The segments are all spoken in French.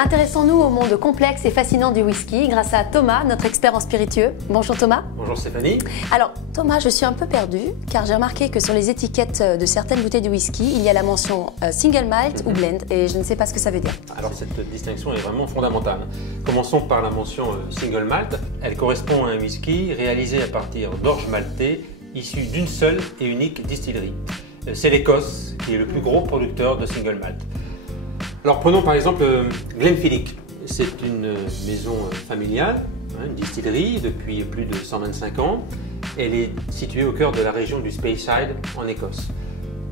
Intéressons-nous au monde complexe et fascinant du whisky grâce à Thomas, notre expert en spiritueux. Bonjour Thomas. Bonjour Stéphanie. Alors Thomas, je suis un peu perdue car j'ai remarqué que sur les étiquettes de certaines bouteilles de whisky, il y a la mention single malt ou blend et je ne sais pas ce que ça veut dire. Alors cette distinction est vraiment fondamentale. Commençons par la mention single malt. Elle correspond à un whisky réalisé à partir d'orge maltée issu d'une seule et unique distillerie. C'est l'Écosse qui est le plus gros producteur de single malt. Alors prenons par exemple Glenfiddich. C'est une maison familiale, une distillerie depuis plus de 125 ans. Elle est située au cœur de la région du Speyside en Écosse.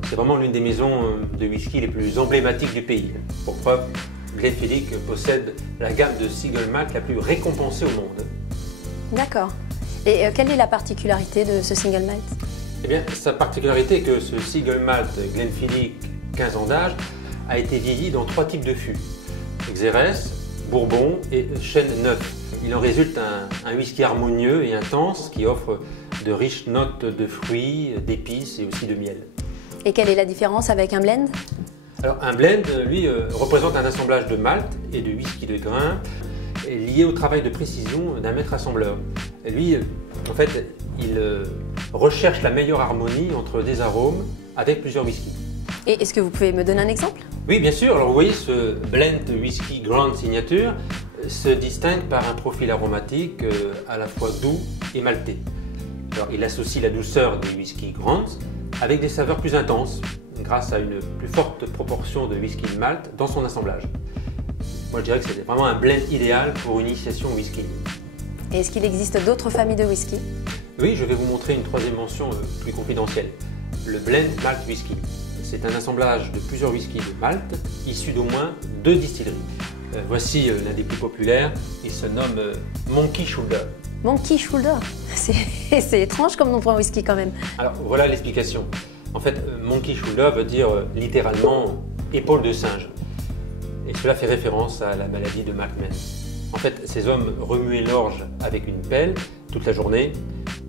C'est vraiment l'une des maisons de whisky les plus emblématiques du pays. Pour preuve, Glenfiddich possède la gamme de single malt la plus récompensée au monde. D'accord. Et quelle est la particularité de ce single malt? Eh bien, sa particularité est que ce single malt Glenfiddich 15 ans d'âge a été vieilli dans 3 types de fûts, Xérès, Bourbon et Chêne neuf. Il en résulte un whisky harmonieux et intense qui offre de riches notes de fruits, d'épices et aussi de miel. Et quelle est la différence avec un blend? Alors un blend, lui, représente un assemblage de malt et de whisky de grain lié au travail de précision d'un maître assembleur. Et lui, en fait, il recherche la meilleure harmonie entre des arômes avec plusieurs whiskies. Et est-ce que vous pouvez me donner un exemple? Oui, bien sûr. Alors vous voyez, ce blend whisky Grand Signature se distingue par un profil aromatique à la fois doux et maltais. Alors, il associe la douceur des whisky Grand avec des saveurs plus intenses grâce à une plus forte proportion de whisky de malt dans son assemblage. Moi, je dirais que c'est vraiment un blend idéal pour une initiation au whisky. Et est-ce qu'il existe d'autres familles de whisky? Oui, je vais vous montrer une troisième mention plus confidentielle, le blend malt whisky. C'est un assemblage de plusieurs whiskies de malt issus d'au moins 2 distilleries. Voici l'un des plus populaires, il se nomme Monkey Shoulder. Monkey Shoulder, c'est étrange comme nom pour un whisky quand même. Alors voilà l'explication. En fait, Monkey Shoulder veut dire littéralement épaule de singe. Et cela fait référence à la maladie de Maltman. En fait, ces hommes remuaient l'orge avec une pelle toute la journée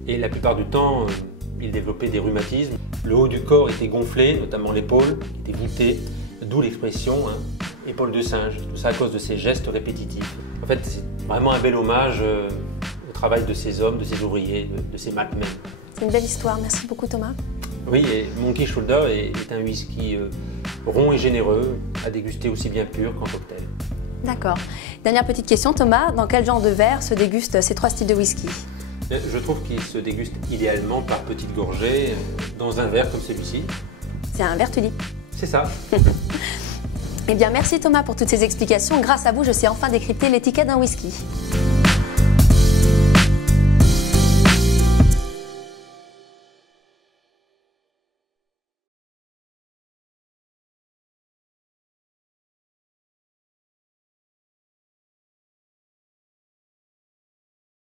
et la plupart du temps, ils développaient des rhumatismes. Le haut du corps était gonflé, notamment l'épaule, qui était voûtée, d'où l'expression épaule de singe. Tout ça à cause de ces gestes répétitifs. En fait, c'est vraiment un bel hommage au travail de ces hommes, de ces ouvriers, de ces maltmen. C'est une belle histoire, merci beaucoup Thomas. Oui, et Monkey Shoulder est un whisky rond et généreux, à déguster aussi bien pur qu'en cocktail. D'accord. Dernière petite question Thomas, dans quel genre de verre se dégustent ces 3 styles de whisky? Je trouve qu'il se déguste idéalement par petites gorgées dans un verre comme celui-ci. C'est un verre tulipe. C'est ça. Eh bien merci Thomas pour toutes ces explications. Grâce à vous, je sais enfin décrypter l'étiquette d'un whisky.